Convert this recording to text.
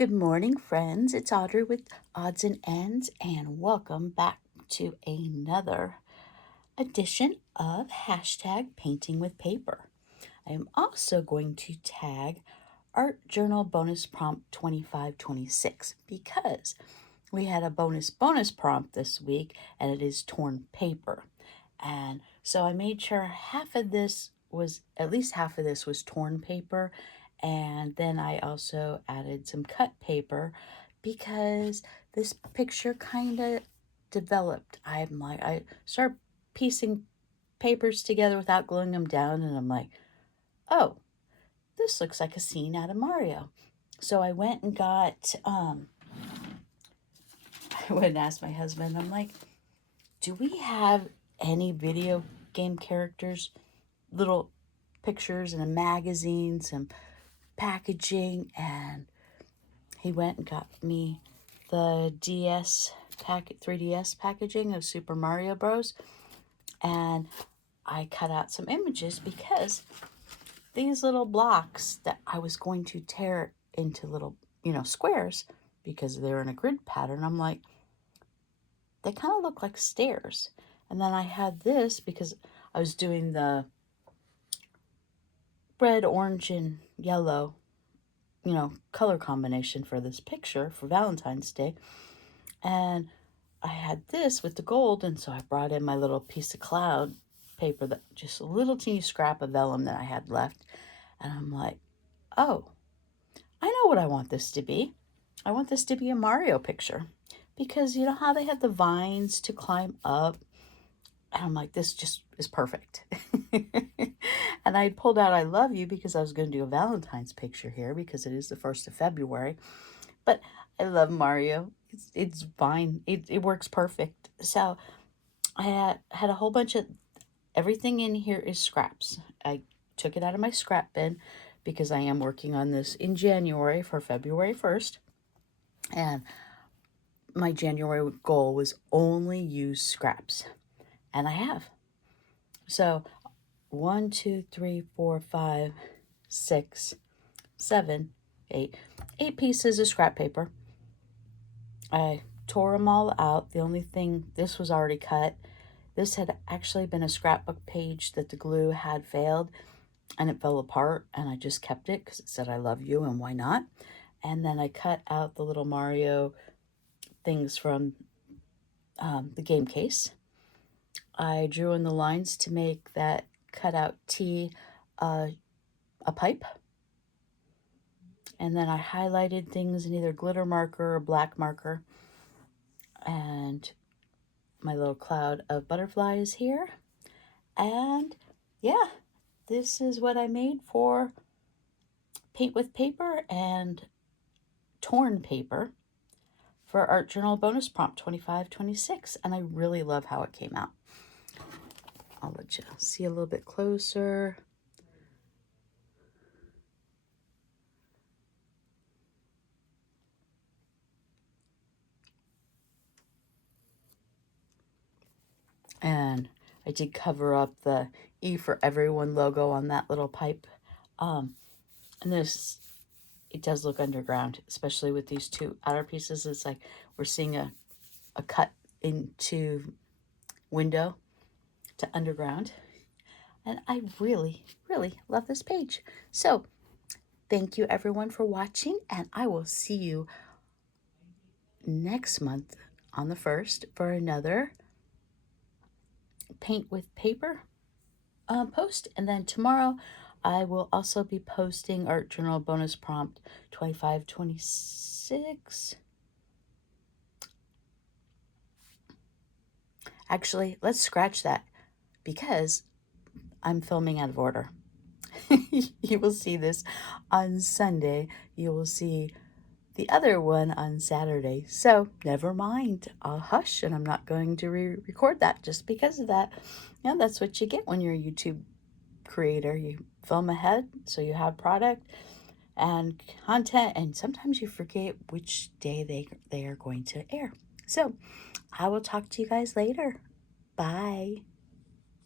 Good morning, friends. It's Audrey with Odds and Ends, and welcome back to another edition of hashtag Painting with Paper. I am also going to tag Art Journal Bonus Prompt 2526 because we had a bonus prompt this week, and it is torn paper. And so I made sure at least half of this was torn paper. And then I also added some cut paper because this picture kind of developed. I start piecing papers together without gluing them down. And I'm like, oh, this looks like a scene out of Mario. So I went and got, I went and asked my husband, I'm like, do we have any video game characters, little pictures in a magazine, some packaging? And he went and got me the 3DS packaging of Super Mario Bros. And I cut out some images because these little blocks that I was going to tear into little, squares because they're in a grid pattern, I'm like, they kind of look like stairs. And then I had this because I was doing the red, orange, and yellow, color combination for this picture for Valentine's Day. And I had this with the gold, and so I brought in my little piece of cloud paper, that just a little teeny scrap of vellum that I had left. And I'm like, oh, I know what I want this to be. I want this to be a Mario picture because you know how they have the vines to climb up? And I'm like, this just is perfect. And I pulled out I Love You because I was going to do a Valentine's picture here because it is the 1st of February. But I love Mario. It's fine. It works perfect. So I had a whole bunch of, everything in here is scraps. I took it out of my scrap bin because I am working on this in January for February 1st. And my January goal was only use scraps. And I have. So 1, 2, 3, 4, 5, 6, 7, 8. 8 pieces of scrap paper. I tore them all out. The only thing, this was already cut. This had actually been a scrapbook page that the glue had failed and it fell apart, and I just kept it because it said I love you and why not. And then I cut out the little Mario things from the game case. I drew in the lines to make that cutout T a pipe. And then I highlighted things in either glitter marker or black marker. And my little cloud of butterflies here. And yeah, this is what I made for Paint with Paper and torn paper for Art Journal Bonus Prompt 2526. And I really love how it came out. I'll let you see a little bit closer. And I did cover up the E for Everyone logo on that little pipe. And this, it does look underground, especially with these two outer pieces. It's like we're seeing a cut into window to underground. And I really, really love this page. So thank you everyone for watching, and I will see you next month on the 1st for another Paint with Paper post. And then tomorrow I will also be posting Art Journal Bonus Prompt 2526. Actually, let's scratch that because I'm filming out of order. You will see this on Sunday. You will see the other one on Saturday. So never mind. I'll hush and I'm not going to re-record that just because of that. Yeah, that's what you get when you're a YouTube creator. You film ahead so you have product and content, and sometimes you forget which day they are going to air. So I will talk to you guys later. Bye.